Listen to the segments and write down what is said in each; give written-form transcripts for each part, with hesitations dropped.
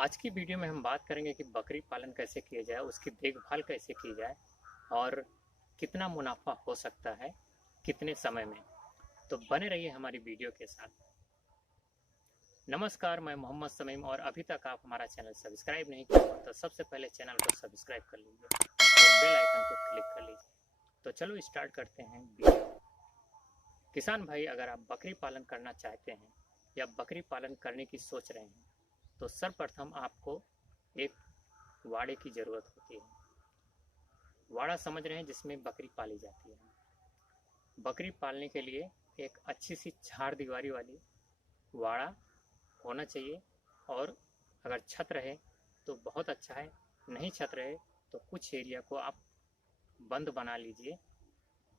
आज की वीडियो में हम बात करेंगे कि बकरी पालन कैसे किया जाए, उसकी देखभाल कैसे की जाए और कितना मुनाफा हो सकता है कितने समय में। तो बने रहिए हमारी वीडियो के साथ। नमस्कार, मैं मोहम्मद समीम और अभी तक आप हमारा चैनल सब्सक्राइब नहीं किया हो तो सबसे पहले चैनल को सब्सक्राइब कर लीजिए और बेल आइकन को क्लिक कर लीजिए। तो चलो स्टार्ट करते हैं वीडियो। किसान भाई, अगर आप बकरी पालन करना चाहते हैं या बकरी पालन करने की सोच रहे हैं तो सर्वप्रथम आपको एक वाड़े की ज़रूरत होती है। वाड़ा समझ रहे हैं, जिसमें बकरी पाली जाती है। बकरी पालने के लिए एक अच्छी सी चार दीवारी वाली वाड़ा होना चाहिए और अगर छत रहे तो बहुत अच्छा है, नहीं छत रहे तो कुछ एरिया को आप बंद बना लीजिए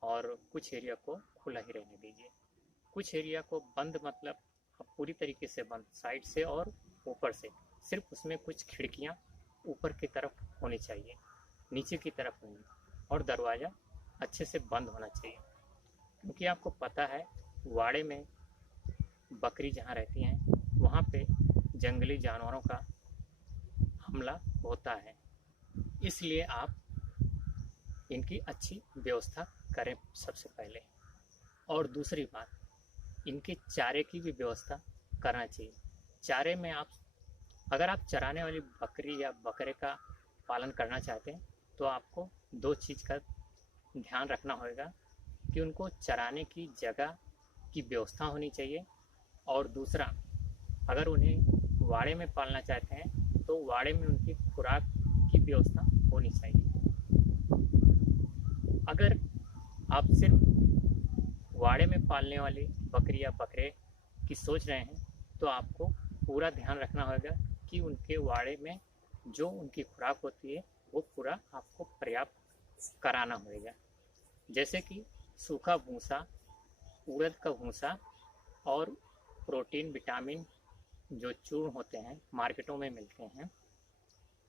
और कुछ एरिया को खुला ही रहने दीजिए। कुछ एरिया को बंद मतलब पूरी तरीके से बंद, साइड से और ऊपर से, सिर्फ उसमें कुछ खिड़कियां ऊपर की तरफ होनी चाहिए, नीचे की तरफ नहीं, और दरवाज़ा अच्छे से बंद होना चाहिए। क्योंकि आपको पता है वाड़े में बकरी जहाँ रहती हैं वहाँ पे जंगली जानवरों का हमला होता है, इसलिए आप इनकी अच्छी व्यवस्था करें सबसे पहले। और दूसरी बात, इनके चारे की भी व्यवस्था करना चाहिए। चारे में अगर आप चराने वाली बकरी या बकरे का पालन करना चाहते हैं तो आपको दो चीज़ का ध्यान रखना होगा कि उनको चराने की जगह की व्यवस्था होनी चाहिए, और दूसरा, अगर उन्हें वाड़े में पालना चाहते हैं तो वाड़े में उनकी खुराक की व्यवस्था होनी चाहिए। अगर आप सिर्फ वाड़े में पालने वाली बकरी या बकरे की सोच रहे हैं तो आपको पूरा ध्यान रखना होगा कि उनके वाड़े में जो उनकी खुराक होती है वो पूरा आपको पर्याप्त कराना होगा। जैसे कि सूखा भूसा, उड़द का भूसा और प्रोटीन विटामिन जो चूर्ण होते हैं मार्केटों में मिलते हैं,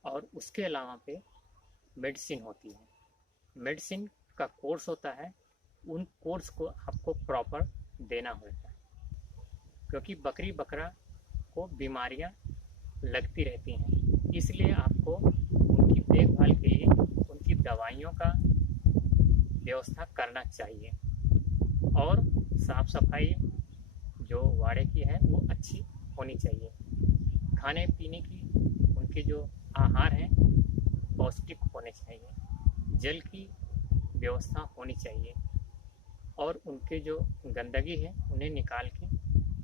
और उसके अलावा पे मेडिसिन होती है। मेडिसिन का कोर्स होता है, उन कोर्स को आपको प्रॉपर देना होगा, क्योंकि बकरी बकरा को बीमारियां लगती रहती हैं। इसलिए आपको उनकी देखभाल के लिए उनकी दवाइयों का व्यवस्था करना चाहिए, और साफ सफाई जो वाड़े की है वो अच्छी होनी चाहिए। खाने पीने की उनके जो आहार हैं पौष्टिक होने चाहिए, जल की व्यवस्था होनी चाहिए, और उनके जो गंदगी है उन्हें निकाल के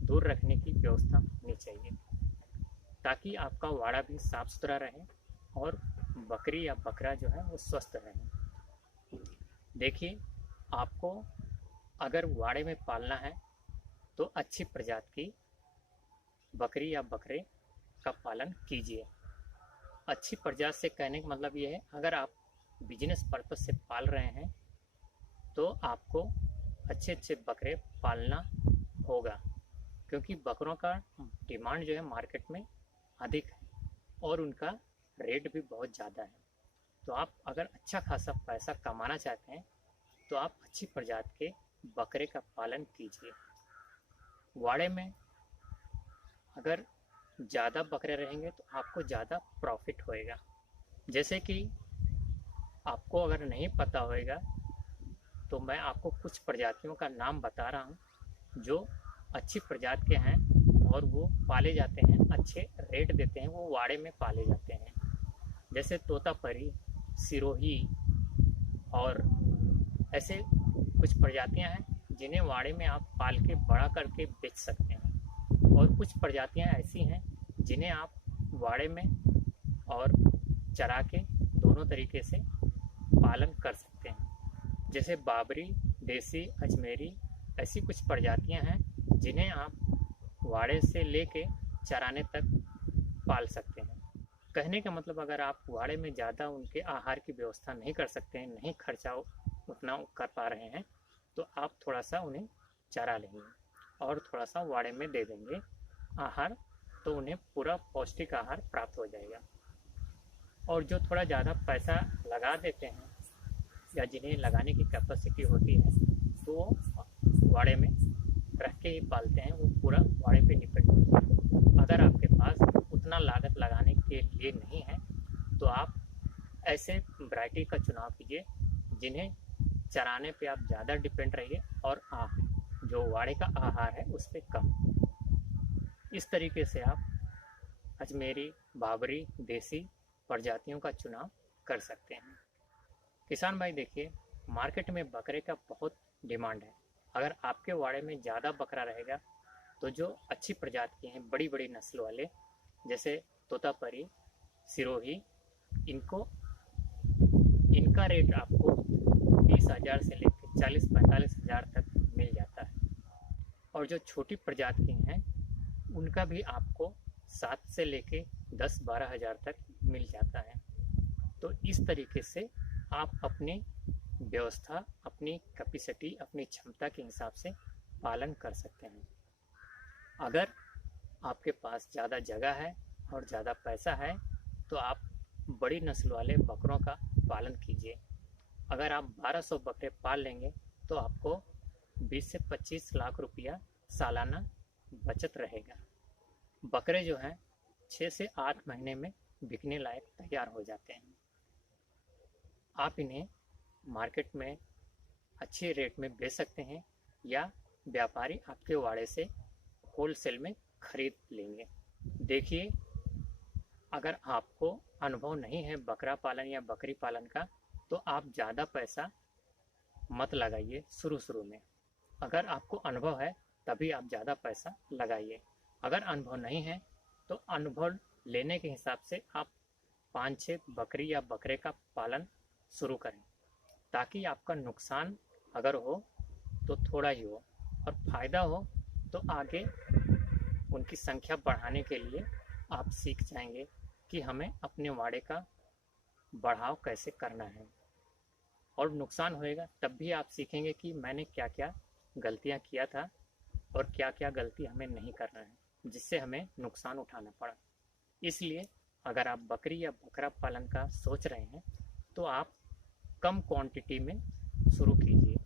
दूर रखने की व्यवस्था होनी चाहिए, ताकि आपका वाड़ा भी साफ सुथरा रहे और बकरी या बकरा जो है वो स्वस्थ रहे। देखिए, आपको अगर वाड़े में पालना है तो अच्छी प्रजाति की बकरी या बकरे का पालन कीजिए। अच्छी प्रजाति से कहने का मतलब ये है, अगर आप बिजनेस पर्पस से पाल रहे हैं तो आपको अच्छे अच्छे बकरे पालना होगा, क्योंकि बकरों का डिमांड जो है मार्केट में अधिक है और उनका रेट भी बहुत ज़्यादा है। तो आप अगर अच्छा खासा पैसा कमाना चाहते हैं तो आप अच्छी प्रजाति के बकरे का पालन कीजिए। वाड़े में अगर ज़्यादा बकरे रहेंगे तो आपको ज़्यादा प्रॉफिट होएगा। जैसे कि आपको अगर नहीं पता होएगा तो मैं आपको कुछ प्रजातियों का नाम बता रहा हूँ जो अच्छी प्रजाति के हैं और वो पाले जाते हैं, अच्छे रेट देते हैं, वो वाड़े में पाले जाते हैं। जैसे तोतापरी, सिरोही, और ऐसे कुछ प्रजातियां हैं जिन्हें वाड़े में आप पाल के बड़ा करके बेच सकते हैं, और कुछ प्रजातियां ऐसी हैं जिन्हें आप वाड़े में और चरा के दोनों तरीके से पालन कर सकते हैं। जैसे बाबरी, देसी, अजमेरी, ऐसी कुछ प्रजातियां हैं जिन्हें आप वाड़े से लेके चराने तक पाल सकते हैं। कहने का मतलब, अगर आप वाड़े में ज़्यादा उनके आहार की व्यवस्था नहीं कर सकते हैं, नहीं खर्चा उतना कर पा रहे हैं, तो आप थोड़ा सा उन्हें चरा लेंगे और थोड़ा सा वाड़े में दे देंगे आहार, तो उन्हें पूरा पौष्टिक आहार प्राप्त हो जाएगा। और जो थोड़ा ज़्यादा पैसा लगा देते हैं या जिन्हें लगाने की कैपेसिटी होती है तो वो वाड़े में रख के ही पालते हैं, वो पूरा वाड़े पे डिपेंड होता है। अगर आपके पास उतना लागत लगाने के लिए नहीं है, तो आप ऐसे वैरायटी का चुनाव कीजिए जिन्हें चराने पे आप ज़्यादा डिपेंड रहिए और जो वाड़े का आहार है उस पर कम। इस तरीके से आप अजमेरी, बाबरी, देसी प्रजातियों का चुनाव कर सकते हैं। किसान भाई देखिए, मार्केट में बकरे का बहुत डिमांड है। अगर आपके वाड़े में ज़्यादा बकरा रहेगा तो जो अच्छी प्रजाति हैं, बड़ी बड़ी नस्ल वाले, जैसे तोतापरी, सिरोही, इनका रेट आपको 20,000 से लेकर 40-45,000 तक मिल जाता है। और जो छोटी प्रजाति हैं उनका भी आपको 7 से लेके 10-12 हज़ार तक मिल जाता है। तो इस तरीके से आप अपनी व्यवस्था, अपनी कैपेसिटी, अपनी क्षमता के हिसाब से पालन कर सकते हैं। अगर आपके पास ज़्यादा जगह है और ज़्यादा पैसा है तो आप बड़ी नस्ल वाले बकरों का पालन कीजिए। अगर आप 1200 बकरे पाल लेंगे तो आपको 20 से 25 लाख रुपया सालाना बचत रहेगा। बकरे जो हैं 6 से 8 महीने में बिकने लायक तैयार हो जाते हैं। आप इन्हें मार्केट में अच्छे रेट में बेच सकते हैं या व्यापारी आपके वाड़े से होलसेल में खरीद लेंगे। देखिए, अगर आपको अनुभव नहीं है बकरा पालन या बकरी पालन का तो आप ज़्यादा पैसा मत लगाइए शुरू में। अगर आपको अनुभव है तभी आप ज़्यादा पैसा लगाइए। अगर अनुभव नहीं है तो अनुभव लेने के हिसाब से आप 5-6 बकरी या बकरे का पालन शुरू करें, ताकि आपका नुकसान अगर हो तो थोड़ा ही हो और फ़ायदा हो तो आगे उनकी संख्या बढ़ाने के लिए आप सीख जाएंगे कि हमें अपने वाड़े का बढ़ाव कैसे करना है। और नुकसान होएगा तब भी आप सीखेंगे कि मैंने क्या क्या गलतियां किया था और क्या क्या गलती हमें नहीं करना है जिससे हमें नुकसान उठाना पड़ा। इसलिए अगर आप बकरी या बकरा पालन का सोच रहे हैं तो आप कम क्वांटिटी में शुरू कीजिए,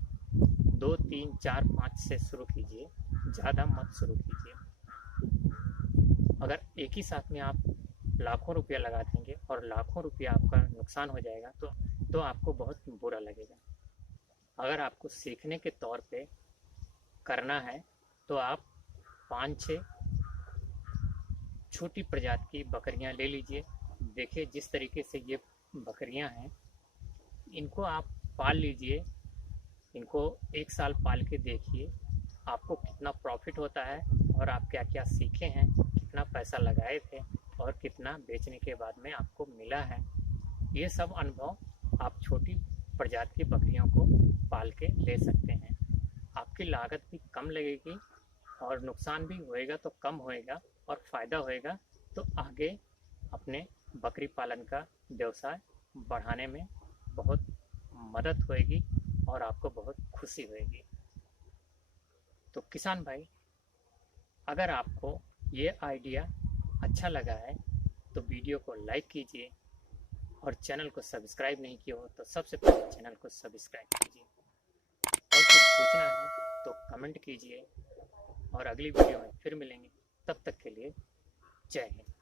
2, 3, 4, 5 से शुरू कीजिए, ज़्यादा मत शुरू कीजिए। अगर एक ही साथ में आप लाखों रुपया लगा देंगे और लाखों रुपया आपका नुकसान हो जाएगा तो आपको बहुत बुरा लगेगा। अगर आपको सीखने के तौर पे करना है तो आप 5-6 छोटी प्रजाति की बकरियां ले लीजिए। देखिए, जिस तरीके से ये बकरियां हैं इनको आप पाल लीजिए, इनको 1 साल पाल के देखिए आपको कितना प्रॉफिट होता है और आप क्या क्या सीखे हैं, कितना पैसा लगाए थे और कितना बेचने के बाद में आपको मिला है। ये सब अनुभव आप छोटी प्रजाति की बकरियों को पाल के ले सकते हैं। आपकी लागत भी कम लगेगी और नुकसान भी होएगा तो कम होएगा और फ़ायदा होएगा तो आगे अपने बकरी पालन का व्यवसाय बढ़ाने में बहुत मदद होएगी और आपको बहुत खुशी होएगी। तो किसान भाई, अगर आपको ये आइडिया अच्छा लगा है तो वीडियो को लाइक कीजिए और चैनल को सब्सक्राइब नहीं किया हो तो सबसे पहले चैनल को सब्सक्राइब कीजिए। और कुछ पूछना है तो कमेंट कीजिए और अगली वीडियो में फिर मिलेंगे। तब तक के लिए जय हिंद।